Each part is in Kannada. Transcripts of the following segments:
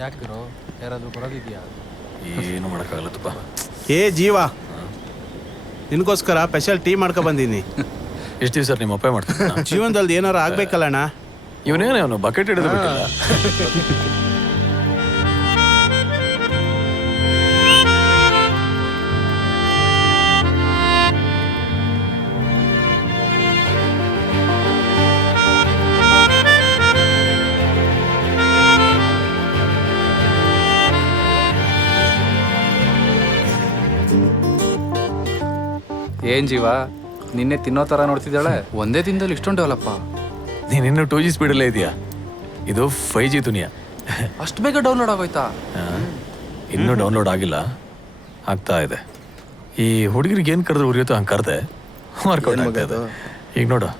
ಯಾಕಿರೋ ಯಾರಾದರೂ ಬರೋದಿದೆಯಾ? ಏನು ಮಾಡೋಕ್ಕಾಗಲ್ಲತ್ತಪ್ಪ. ಏ ಜೀವ, ನಿನಗೋಸ್ಕರ ಸ್ಪೆಷಲ್ ಟೀ ಮಾಡ್ಕೊ ಬಂದೀನಿ. ಎಷ್ಟು ದಿವಸ ನಿಮ್ಮ ಅಪ್ಪ ಮಾಡ್ತಾನೆ? ಜೀವನದಲ್ಲಿ ಏನಾರು ಆಗ್ಬೇಕಲ್ಲಣ್ಣ. ಇವನೇನು ಅವನು ಬಕೆಟ್ ಹಿಡಿದು ಬಿಟ್ಟಿಲ್ಲ. ಏನ್ ಜೀವ, ನಿನ್ನೆ ತಿನ್ನೋ ಥರ ನೋಡ್ತಿದ್ದಾಳೆ. ಒಂದೇ ದಿನದಲ್ಲಿ ಇಷ್ಟೊಂದು ಡೆವಲಪ್ಪ. ನೀನಿನ್ನು 2G ಸ್ಪೀಡಲ್ಲೇ ಇದೆಯಾ? ಇದು 5G ದುನಿಯಾ. ಅಷ್ಟು ಬೇಗ ಡೌನ್ಲೋಡ್ ಆಗೋಯ್ತಾ? ಇನ್ನೂ ಡೌನ್ಲೋಡ್ ಆಗಿಲ್ಲ, ಆಗ್ತಾ ಇದೆ. ಈ ಹುಡುಗರಿಗೆ ಏನು ಕರೆದ್ರೆ ಉರಿಯುತ್ತೋ ಹಂಗೆ ಕರೆದೆ ವರ್ಕೌಟ್ ಆಗ್ತಾ ಇದೆ. ಈಗ ನೋಡು,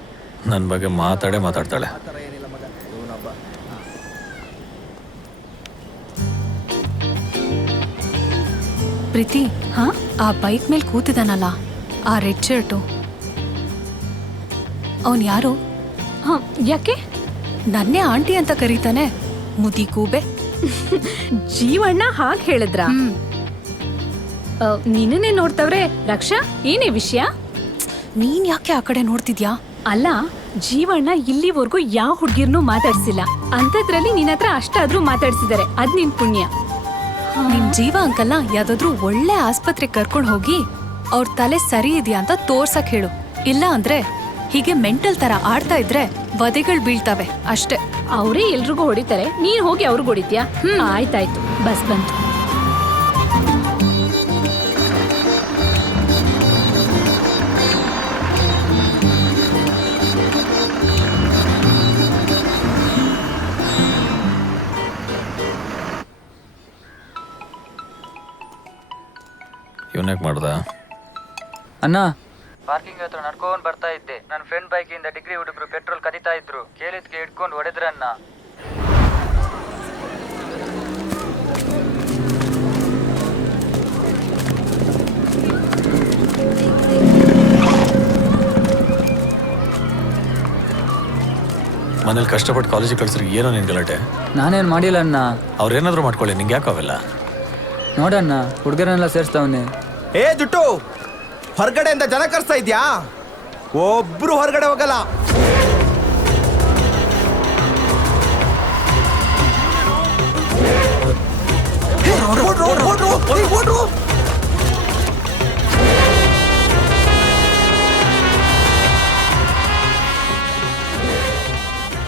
ನನ್ನ ಬಗ್ಗೆ ಮಾತಾಡ್ತಾಳೆ. ಪ್ರೀತಿ, ಆ ಬೈಕ್ ಮೇಲೆ ಕೂತಿದಾನಲ್ಲ, ಆ ರೆಡ್ ಶರ್ಟು, ಅವನ್ ಯಾರು? ಯಾಕೆ? ನನ್ನೇ ಆಂಟಿ ಅಂತ ಕರೀತಾನೆ, ಮುದಿ ಕೂಬೆ. ಜೀವಣ್ಣ ಹಾಗೆ ಹೇಳಿದ್ರ? ನಿನ್ನೇ ನೋಡ್ತವ್ರೆ. ರಕ್ಷಾ, ಏನೇ ವಿಷಯ? ನೀನ್ ಯಾಕೆ ಆ ಕಡೆ ನೋಡ್ತಿದ್ಯಾ? ಅಲ್ಲ, ಜೀವಣ್ಣ ಇಲ್ಲಿವರೆಗೂ ಯಾವ ಹುಡ್ಗಿರ್ನೂ ಮಾತಾಡ್ಸಿಲ್ಲ. ಅಂತದ್ರಲ್ಲಿ ನಿನ್ನ ಹತ್ರ ಅಷ್ಟಾದ್ರೂ ಮಾತಾಡ್ಸಿದಾರೆ. ಅದ್ ನಿನ್ ಪುಣ್ಯ. ನಿಮ್ ಜೀವ ಅಂಕಲ್ನ ಯಾವ್ದಾದ್ರೂ ಒಳ್ಳೆ ಆಸ್ಪತ್ರೆಗೆ ಕರ್ಕೊಂಡು ಹೋಗಿ ಅವ್ರ ತಲೆ ಸರಿ ಇದೆಯಾ ಅಂತ ತೋರ್ಸಕ್ ಹೇಳು. ಇಲ್ಲ ಅಂದ್ರೆ ಹೀಗೆ ಮೆಂಟಲ್ ತರ ಆಡ್ತಾ ಇದ್ರೆ ವಧೆಗಳು ಬೀಳ್ತವೆ ಅಷ್ಟೇ. ಅವರೇ ಎಲ್ರಿಗೂ ಹೊಡಿತಾರೆ, ನೀನ್ ಹೋಗಿ ಅವ್ರಿಗೆ ಹೊಡಿತ್ಯಾ? ಆಯ್ತಾಯ್ತು, ಬಸ್ ಬಂತು. ಇವನ್ಯಾಕೆ ಮಾಡ್ದ? ಅಣ್ಣ, ಪಾರ್ಕಿಂಗ್ ಹತ್ರ ನಡ್ಕೊಂಡು ಬರ್ತಾ ಇದ್ದೆ. ನನ್ನ ಫ್ರೆಂಡ್ ಬೈಕಿಂದ ಡಿಗ್ರಿ ಹುಡುಗರು ಪೆಟ್ರೋಲ್ ಕದೀತಾ ಇದ್ರು. ಕೇಳಿದ್ಕೆ ಹಿಡ್ಕೊಂಡು ಹೊಡೆದ್ರನ್ನ. ಮನೇಲಿ ಕಷ್ಟಪಟ್ಟು ಕಾಲೇಜಿಗೆ ಕಳ್ಸ್ರಿಗೆ ಏನೋ ನಿನ್ ಗಲಾಟೆ? ನಾನೇನು ಮಾಡಿಲ್ಲ ಅಣ್ಣ. ಅವ್ರೇನಾದ್ರೂ ಮಾಡ್ಕೊಳ್ಳಿ, ನಿಂಗೆ ಯಾಕೆ ಅವೆಲ್ಲ? ನೋಡಣ್ಣ, ಹುಡುಗರನ್ನೆಲ್ಲ ಸೇರಿಸ್ತಾವನೆ. ಏ ಜುಟ್ಟು, ಹೊರಗಡೆಯಿಂದ ಜನ ಕರ್ಸ್ತಾ ಇದ್ಯಾ? ಒಬ್ರು ಹೊರಗಡೆ ಹೋಗಲ್ಲ.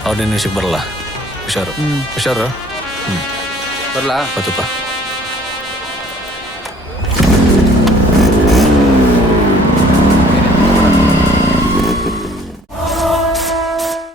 ಅವ್ರು ನಿನ್ನ ವಿಷಯಕ್ಕೆ ಬರಲ್ಲ. ಹುಷಾರು. ಬರ್ಲಾ? ಗೊತ್ತಪ್ಪ.